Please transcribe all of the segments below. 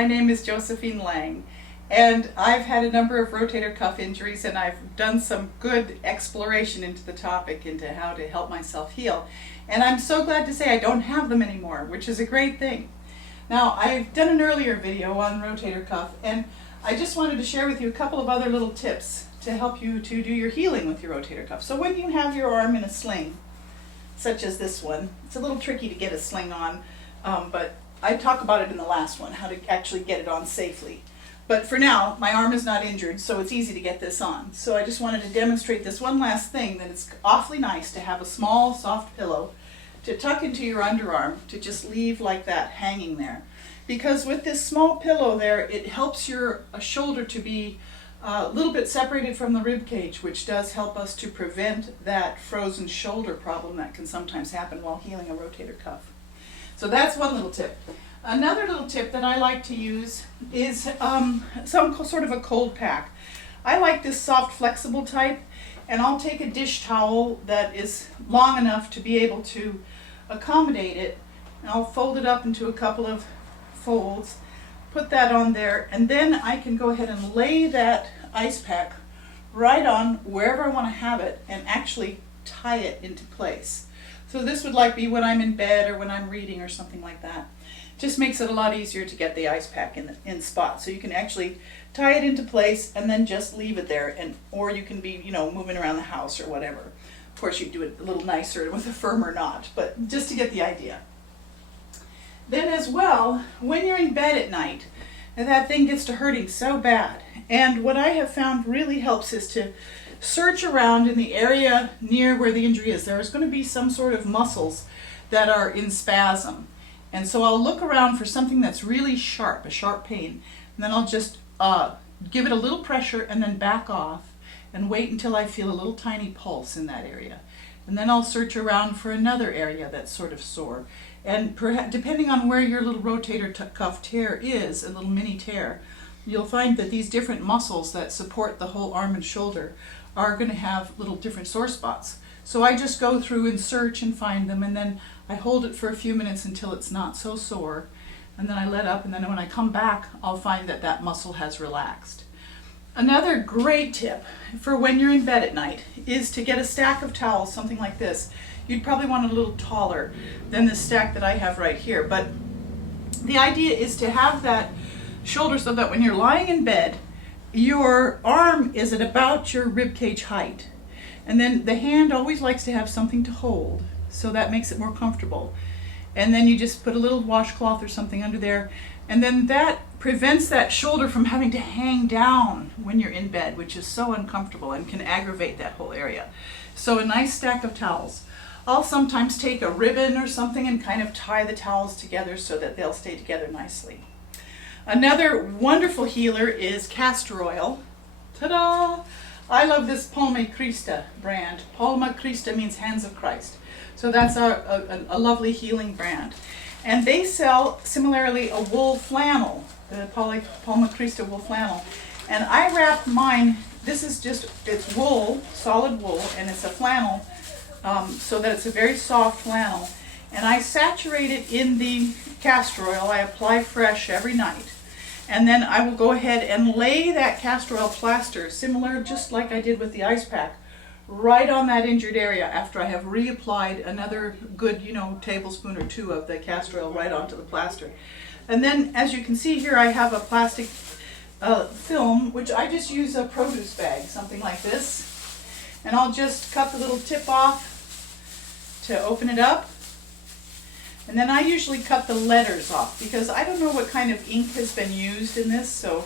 My name is Josephine Lang, and I've had a number of rotator cuff injuries, and I've done some good exploration into the topic, into how to help myself heal. And I'm so glad to say I don't have them anymore, which is a great thing. Now, I've done an earlier video on rotator cuff, and I just wanted to share with you a couple of other little tips to help you to do your healing with your rotator cuff. So when you have your arm in a sling, such as this one, it's a little tricky to get a sling on, but I talk about it in the last one, how to actually get it on safely. But for now, my arm is not injured, so it's easy to get this on. So I just wanted to demonstrate this one last thing, that it's awfully nice to have a small, soft pillow to tuck into your underarm, to just leave like that, hanging there. Because with this small pillow there, it helps your shoulder to be a little bit separated from the rib cage, which does help us to prevent that frozen shoulder problem that can sometimes happen while healing a rotator cuff. So that's one little tip. Another little tip that I like to use is some sort of a cold pack. I like this soft, flexible type, and I'll take a dish towel that is long enough to be able to accommodate it, and I'll fold it up into a couple of folds, put that on there, and then I can go ahead and lay that ice pack right on wherever I want to have it and actually tie it into place. So this would be when I'm in bed or when I'm reading or something like that. Just makes it a lot easier to get the ice pack in spot. So you can actually tie it into place and then just leave it there, or you can be, moving around the house or whatever. Of course, you do it a little nicer with a firmer knot, but just to get the idea. Then as well, when you're in bed at night, and that thing gets to hurting so bad, and what I have found really helps is to search around in the area near where the injury is. There's going to be some sort of muscles that are in spasm. And so I'll look around for something that's really sharp, a sharp pain, and then I'll just give it a little pressure and then back off and wait until I feel a little tiny pulse in that area. And then I'll search around for another area that's sort of sore. And depending on where your little rotator cuff tear is, a little mini tear, you'll find that these different muscles that support the whole arm and shoulder are going to have little different sore spots. So I just go through and search and find them, and then I hold it for a few minutes until it's not so sore, and then I let up, and then when I come back, I'll find that that muscle has relaxed. Another great tip for when you're in bed at night is to get a stack of towels, something like this. You'd probably want it a little taller than the stack that I have right here, but the idea is to have that shoulder so that when you're lying in bed, your arm is at about your rib cage height. And then the hand always likes to have something to hold, so that makes it more comfortable. And then you just put a little washcloth or something under there, and then that prevents that shoulder from having to hang down when you're in bed, which is so uncomfortable and can aggravate that whole area. So a nice stack of towels. I'll sometimes take a ribbon or something and kind of tie the towels together so that they'll stay together nicely. Another wonderful healer is castor oil. Ta-da! I love this Palma Christa brand. Palma Christa means hands of Christ. So that's a lovely healing brand. And they sell, similarly, a wool flannel, the Palma Christa wool flannel. And I wrap mine, it's wool, solid wool, and it's a flannel, so that it's a very soft flannel. And I saturate it in the castor oil. I apply fresh every night. And then I will go ahead and lay that castor oil plaster, similar just like I did with the ice pack, right on that injured area after I have reapplied another good, tablespoon or two of the castor oil right onto the plaster. And then, as you can see here, I have a plastic film, which I just use a produce bag, something like this. And I'll just cut the little tip off to open it up. And then I usually cut the letters off because I don't know what kind of ink has been used in this, so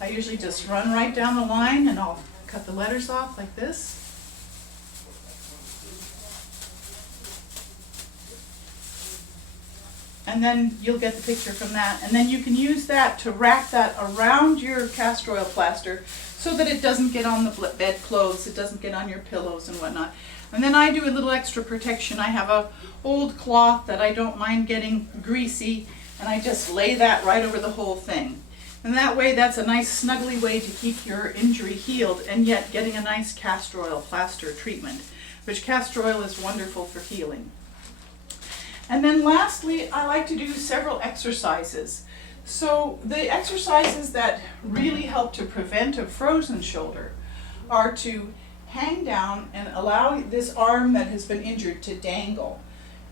I usually just run right down the line and I'll cut the letters off like this. And then you'll get the picture from that. And then you can use that to wrap that around your castor oil plaster so that it doesn't get on the bedclothes, it doesn't get on your pillows and whatnot. And then I do a little extra protection. I have an old cloth that I don't mind getting greasy, and I just lay that right over the whole thing. And that way, that's a nice snuggly way to keep your injury healed and yet getting a nice castor oil plaster treatment, which castor oil is wonderful for healing. And then lastly, I like to do several exercises. So the exercises that really help to prevent a frozen shoulder are to hang down and allow this arm that has been injured to dangle.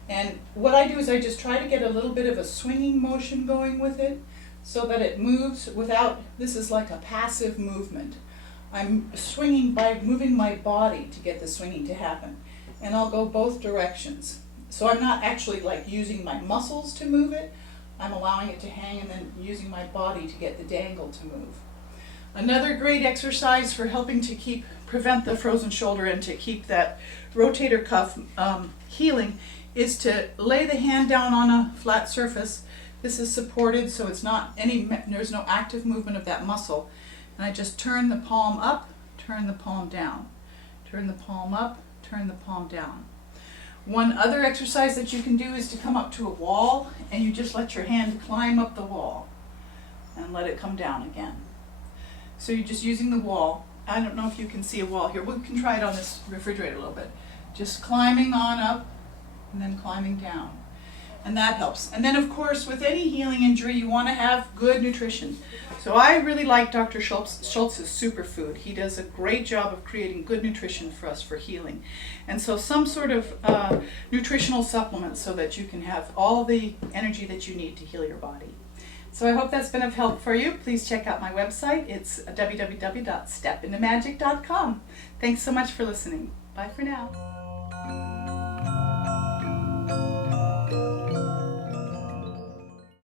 And what I do is I just try to get a little bit of a swinging motion going with it so that it moves without, this is like a passive movement. I'm swinging by moving my body to get the swinging to happen. And I'll go both directions. So I'm not actually like using my muscles to move it. I'm allowing it to hang and then using my body to get the dangle to move. Another great exercise for helping to prevent the frozen shoulder and to keep that rotator cuff healing is to lay the hand down on a flat surface. This is supported so there's no active movement of that muscle. And I just turn the palm up, turn the palm down. Turn the palm up, turn the palm down. One other exercise that you can do is to come up to a wall and you just let your hand climb up the wall and let it come down again. So you're just using the wall. I don't know if you can see a wall here. We can try it on this refrigerator a little bit. Just climbing on up and then climbing down. And that helps. And then of course with any healing injury you want to have good nutrition. So I really like Dr. Schultz's superfood. He does a great job of creating good nutrition for us for healing. And so some sort of nutritional supplements so that you can have all the energy that you need to heal your body. So I hope that's been of help for you. Please check out my website. It's www.stepintomagic.com. Thanks so much for listening. Bye for now.